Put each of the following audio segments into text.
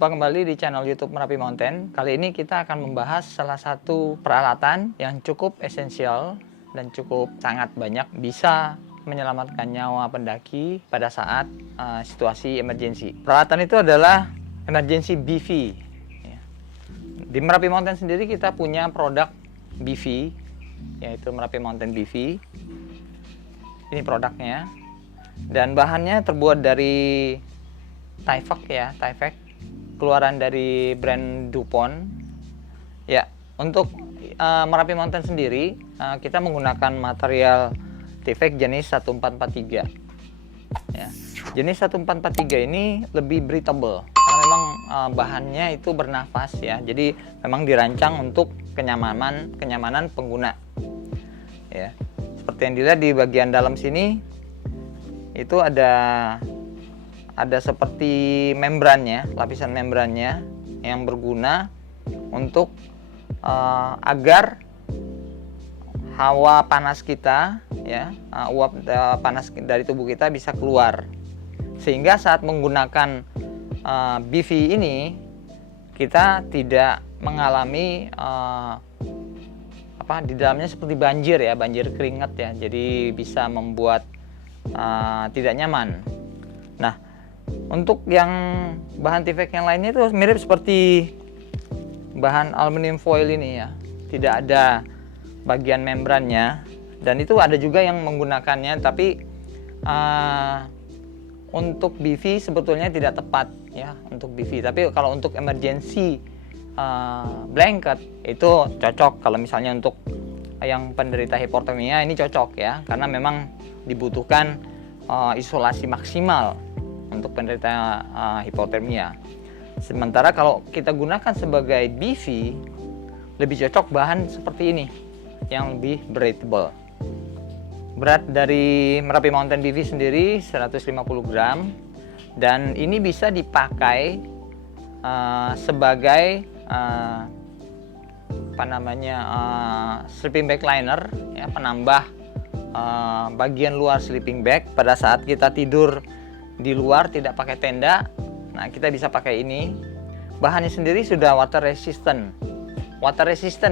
Jumpa kembali di channel YouTube Merapi Mountain. Kali ini kita akan membahas salah satu peralatan yang cukup esensial dan cukup sangat banyak bisa menyelamatkan nyawa pendaki pada saat situasi emergensi. Peralatan itu adalah emergency BV. Di Merapi Mountain sendiri kita punya produk BV, yaitu Merapi Mountain BV. Ini produknya, dan bahannya terbuat dari Tyvek ya, Tyvek, keluaran dari brand DuPont. Ya, untuk Merapi Mountain sendiri kita menggunakan material Tyvek jenis 1443. Ya, jenis 1443 ini lebih breathable karena memang bahannya itu bernafas ya. Jadi memang dirancang untuk kenyamanan pengguna. Ya, seperti yang dilihat di bagian dalam sini itu ada seperti membrannya, lapisan membrannya yang berguna untuk agar hawa panas kita ya, uap panas dari tubuh kita bisa keluar, sehingga saat menggunakan BV ini kita tidak mengalami di dalamnya seperti banjir ya, banjir keringat ya, jadi bisa membuat tidak nyaman. Nah, untuk yang bahan Tyvek yang lainnya itu mirip seperti bahan aluminium foil ini ya, tidak ada bagian membrannya, dan itu ada juga yang menggunakannya, tapi untuk BV sebetulnya tidak tepat ya untuk BV. Tapi kalau untuk emergency blanket itu cocok. Kalau misalnya untuk yang penderita hipotermia ini cocok ya, karena memang dibutuhkan isolasi maksimal untuk penderita hipotermia. Sementara kalau kita gunakan sebagai BV, lebih cocok bahan seperti ini yang lebih breathable. Berat dari Merapi Mountain BV sendiri 150 gram, dan ini bisa dipakai sebagai sleeping bag liner ya, penambah bagian luar sleeping bag pada saat kita tidur di luar tidak pakai tenda. Nah, kita bisa pakai ini. Bahannya sendiri sudah water resistant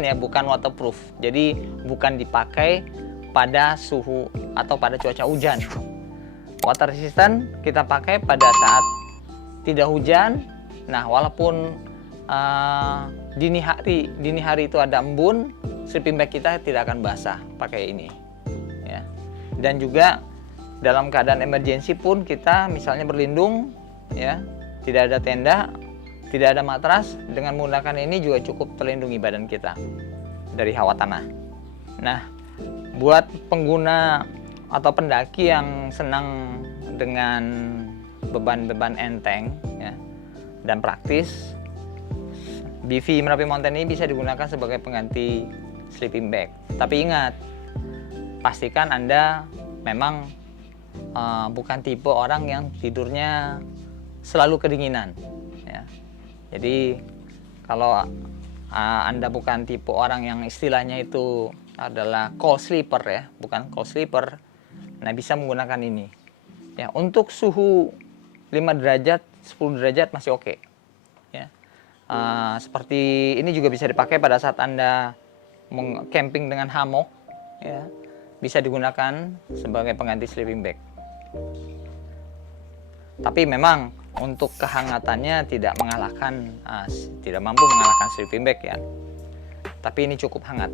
ya, bukan waterproof. Jadi bukan dipakai pada suhu atau pada cuaca hujan. Water resistant kita pakai pada saat tidak hujan. Nah, walaupun dini hari itu ada embun, sleeping bag kita tidak akan basah pakai ini ya. Dan juga dalam keadaan emergensi pun kita misalnya berlindung ya, tidak ada tenda, tidak ada matras, dengan menggunakan ini juga cukup terlindungi badan kita dari hawa tanah. Nah, buat pengguna atau pendaki yang senang dengan beban-beban enteng ya, dan praktis, BV Merapi Mountain ini bisa digunakan sebagai pengganti sleeping bag. Tapi ingat, pastikan Anda memang bukan tipe orang yang tidurnya selalu kedinginan ya. Jadi kalau Anda bukan tipe orang yang istilahnya itu adalah cold sleeper ya, bukan cold sleeper, nah bisa menggunakan ini ya. Untuk suhu 5 derajat 10 derajat masih oke ya. Seperti ini juga bisa dipakai pada saat Anda camping dengan hammock ya, bisa digunakan sebagai pengganti sleeping bag. Tapi memang untuk kehangatannya tidak mampu mengalahkan sleeping bag ya. Tapi ini cukup hangat.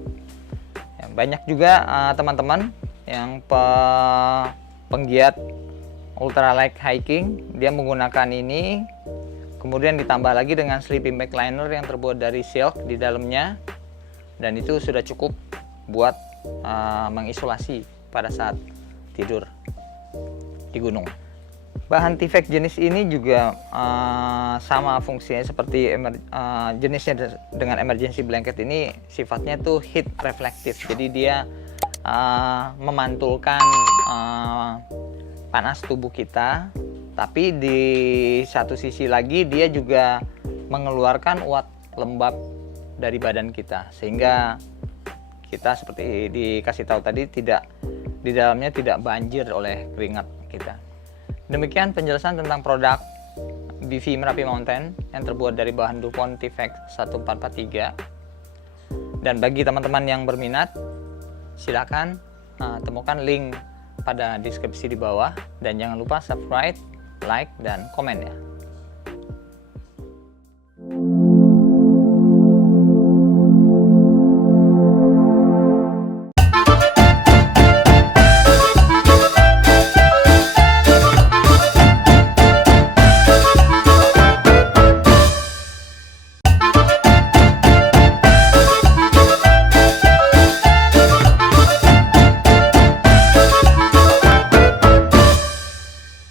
Ya, banyak juga teman-teman yang penggiat ultralight hiking, dia menggunakan ini, kemudian ditambah lagi dengan sleeping bag liner yang terbuat dari silk di dalamnya, dan itu sudah cukup buat mengisolasi pada saat tidur di gunung. Bahan Tyvek jenis ini juga sama fungsinya seperti jenisnya dengan emergency blanket ini, sifatnya tuh heat reflective. Jadi dia memantulkan panas tubuh kita, tapi di satu sisi lagi dia juga mengeluarkan uap lembab dari badan kita, sehingga kita seperti dikasih tahu tadi di dalamnya tidak banjir oleh keringat kita. Demikian penjelasan tentang produk BV Merapi Mountain yang terbuat dari bahan DuPont Tivex 1443. Dan bagi teman-teman yang berminat, silakan temukan link pada deskripsi di bawah, dan jangan lupa subscribe, like, dan komen ya.